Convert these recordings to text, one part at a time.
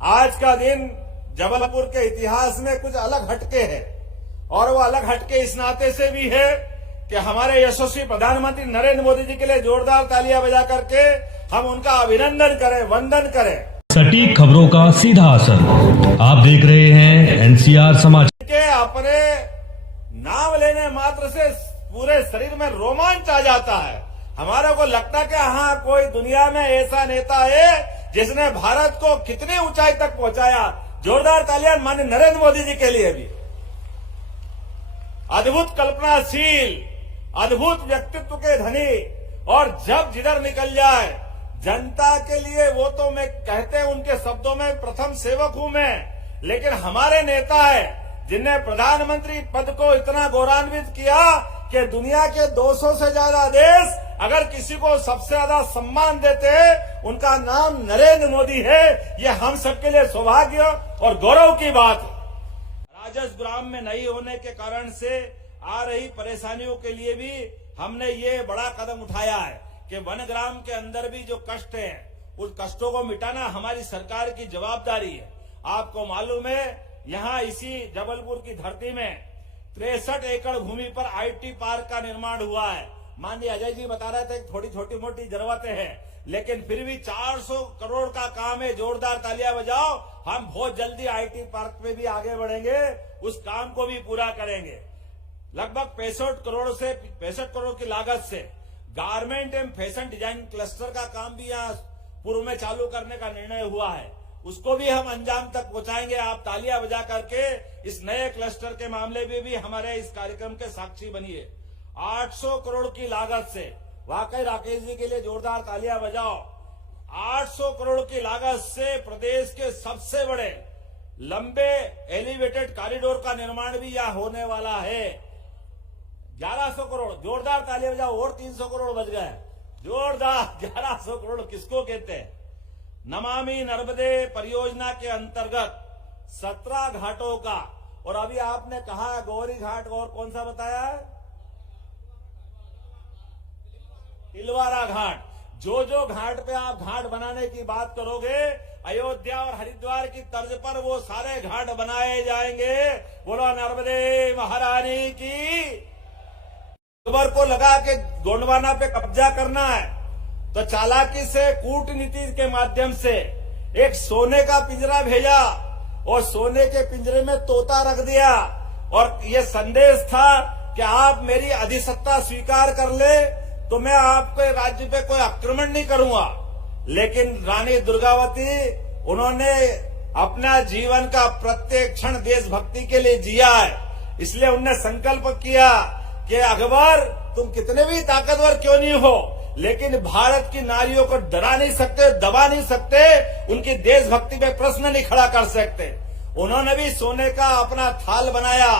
आज का दिन जबलपुर के इतिहास में कुछ अलग हटके है और वो अलग हटके इस नाते से भी है कि हमारे यशस्वी प्रधानमंत्री नरेंद्र मोदी जी के लिए जोरदार तालियां बजा करके हम उनका अभिनंदन करें, वंदन करें। सटीक खबरों का सीधा असर आप देख रहे हैं एनसीआर समाचार के अपने नाम लेने मात्र से पूरे शरीर में रोमांच आ जाता है। हमारे को लगता कि हाँ, कोई दुनिया में ऐसा नेता है जिसने भारत को कितनी ऊंचाई तक पहुंचाया। जोरदार तालियां माननीय नरेंद्र मोदी जी के लिए भी। अद्भुत कल्पनाशील, अद्भुत व्यक्तित्व के धनी, और जब जिधर निकल जाए जनता के लिए, वो तो मैं कहते उनके शब्दों में प्रथम सेवक हूं मैं, लेकिन हमारे नेता है जिनने प्रधानमंत्री पद को इतना गौरवान्वित किया कि दुनिया के 200 से ज्यादा देश अगर किसी को सबसे ज्यादा सम्मान देते हैं, उनका नाम नरेंद्र मोदी है। ये हम सबके लिए सौभाग्य और गौरव की बात है। राजस्व ग्राम में नहीं होने के कारण से आ रही परेशानियों के लिए भी हमने ये बड़ा कदम उठाया है कि वन ग्राम के अंदर भी जो कष्ट है, उस कष्टों को मिटाना हमारी सरकार की जवाबदारी है। आपको मालूम है, यहाँ इसी जबलपुर की धरती में 63 एकड़ भूमि पर आईटी पार्क का निर्माण हुआ है। माननीय अजय जी बता रहे थे थोड़ी छोटी मोटी जरूरतें हैं, लेकिन फिर भी 400 करोड़ का काम है। जोरदार तालियां बजाओ। हम बहुत जल्दी आईटी पार्क में भी आगे बढ़ेंगे, उस काम को भी पूरा करेंगे। लगभग 65 करोड़ की लागत से गारमेंट एवं फैशन डिजाइन क्लस्टर का काम भी यहाँ पूर्व में चालू करने का निर्णय हुआ है। उसको भी हम अंजाम तक पहुंचाएंगे। आप तालियां बजा करके इस नए क्लस्टर के मामले में भी हमारे इस कार्यक्रम के साक्षी बनिए। 800 करोड़ की लागत से, वाकई राकेश जी के लिए जोरदार तालियां बजाओ। 800 करोड़ की लागत से प्रदेश के सबसे बड़े लंबे एलिवेटेड कॉरिडोर का निर्माण भी यहां होने वाला है। 1100 करोड़, जोरदार तालियां बजाओ। और 300 करोड़ बच गए। जोरदार 1100 करोड़ किसको कहते हैं? नमामि नर्मदे परियोजना के अंतर्गत 17 घाटों का, और अभी आपने कहा गौरी घाट, और कौन सा बताया है? तिलवारा घाट। जो जो घाट पे आप घाट बनाने की बात करोगे, अयोध्या और हरिद्वार की तर्ज पर वो सारे घाट बनाए जाएंगे। बोलो नर्मदे महारानी की। अकबर को लगा के गोंडवाना पे कब्जा करना है, तो चालाकी से कूटनीति के माध्यम से एक सोने का पिंजरा भेजा और सोने के पिंजरे में तोता रख दिया, और ये संदेश था कि आप मेरी अधिसत्ता स्वीकार कर ले तो मैं आपके राज्य पे कोई आक्रमण नहीं करूंगा। लेकिन रानी दुर्गावती, उन्होंने अपना जीवन का प्रत्येक क्षण देशभक्ति के लिए जिया है। इसलिए उन्होंने संकल्प किया कि अकबर, तुम कितने भी ताकतवर क्यों नहीं हो, लेकिन भारत की नारियों को डरा नहीं सकते, दबा नहीं सकते, उनकी देशभक्ति पे प्रश्न नहीं खड़ा कर सकते। उन्होंने भी सोने का अपना थाल बनाया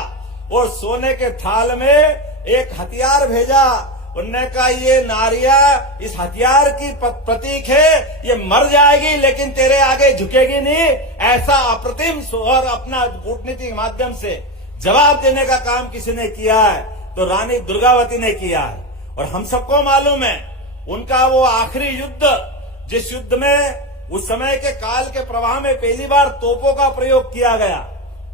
और सोने के थाल में एक हथियार भेजा। उन्होंने कहा ये नारियां इस हथियार की प्रतीक है, ये मर जाएगी लेकिन तेरे आगे झुकेगी नहीं। ऐसा अप्रतिम और अपना कूटनीति के माध्यम से जवाब देने का काम किसी ने किया है तो रानी दुर्गावती ने किया है। और हम सबको मालूम है उनका वो आखिरी युद्ध, जिस युद्ध में उस समय के काल के प्रवाह में पहली बार तोपों का प्रयोग किया गया।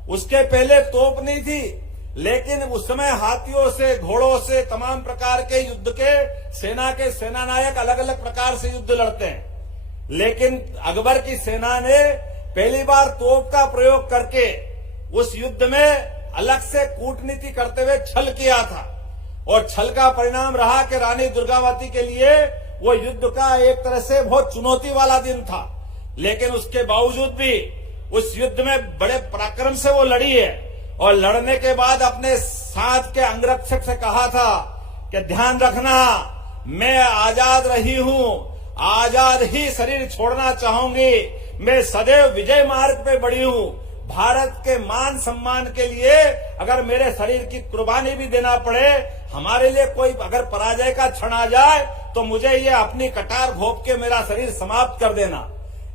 उसके पहले तोप नहीं थी, लेकिन उस समय हाथियों से, घोड़ों से, तमाम प्रकार के युद्ध के सेना के सेनानायक अलग अलग प्रकार से युद्ध लड़ते हैं। लेकिन अकबर की सेना ने पहली बार तोप का प्रयोग करके उस युद्ध में अलग से कूटनीति करते हुए छल किया था, और छल का परिणाम रहा कि रानी दुर्गावती के लिए वो युद्ध का एक तरह से बहुत चुनौती वाला दिन था। लेकिन उसके बावजूद भी उस युद्ध में बड़े पराक्रम से वो लड़ी है, और लड़ने के बाद अपने साथ के अंगरक्षक से कहा था कि ध्यान रखना, मैं आजाद रही हूं, आजाद ही शरीर छोड़ना चाहूंगी, मैं सदैव विजय मार्ग पे बढ़ी हूं। भारत के मान सम्मान के लिए अगर मेरे शरीर की कुर्बानी भी देना पड़े, हमारे लिए कोई अगर पराजय का क्षण आ जाए तो मुझे ये अपनी कटार घोंप के मेरा शरीर समाप्त कर देना।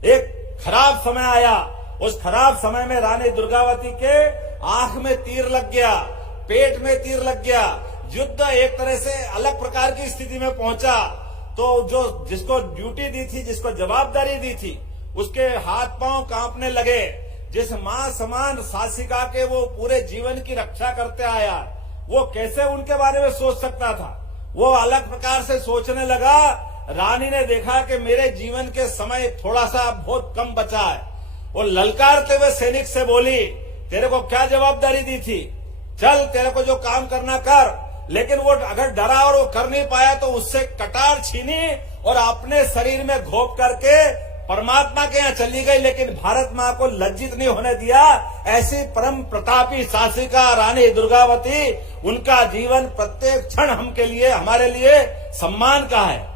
एक खराब समय आया, उस खराब समय में रानी दुर्गावती के आंख में तीर लग गया, पेट में तीर लग गया। युद्ध एक तरह से अलग प्रकार की स्थिति में पहुंचा, तो जो जिसको ड्यूटी दी थी, जिसको जवाबदारी दी थी, उसके हाथ पांव कांपने लगे। जिस मां समान शासिका के वो पूरे जीवन की रक्षा करते आया, वो कैसे उनके बारे में सोच सकता था? वो अलग प्रकार से सोचने लगा। रानी ने देखा कि मेरे जीवन के समय थोड़ा सा बहुत कम बचा है। वो ललकारते हुए सैनिक से बोली, तेरे को क्या जवाबदारी दी थी? चल, तेरे को जो काम करना कर। लेकिन वो अगर डरा और वो कर नहीं पाया तो उससे कटार छीनी और अपने शरीर में घोप करके परमात्मा के यहाँ चली गई। लेकिन भारत माँ को लज्जित नहीं होने दिया। ऐसी परम प्रतापी शासिका रानी दुर्गावती, उनका जीवन प्रत्येक क्षण हमारे लिए सम्मान का है।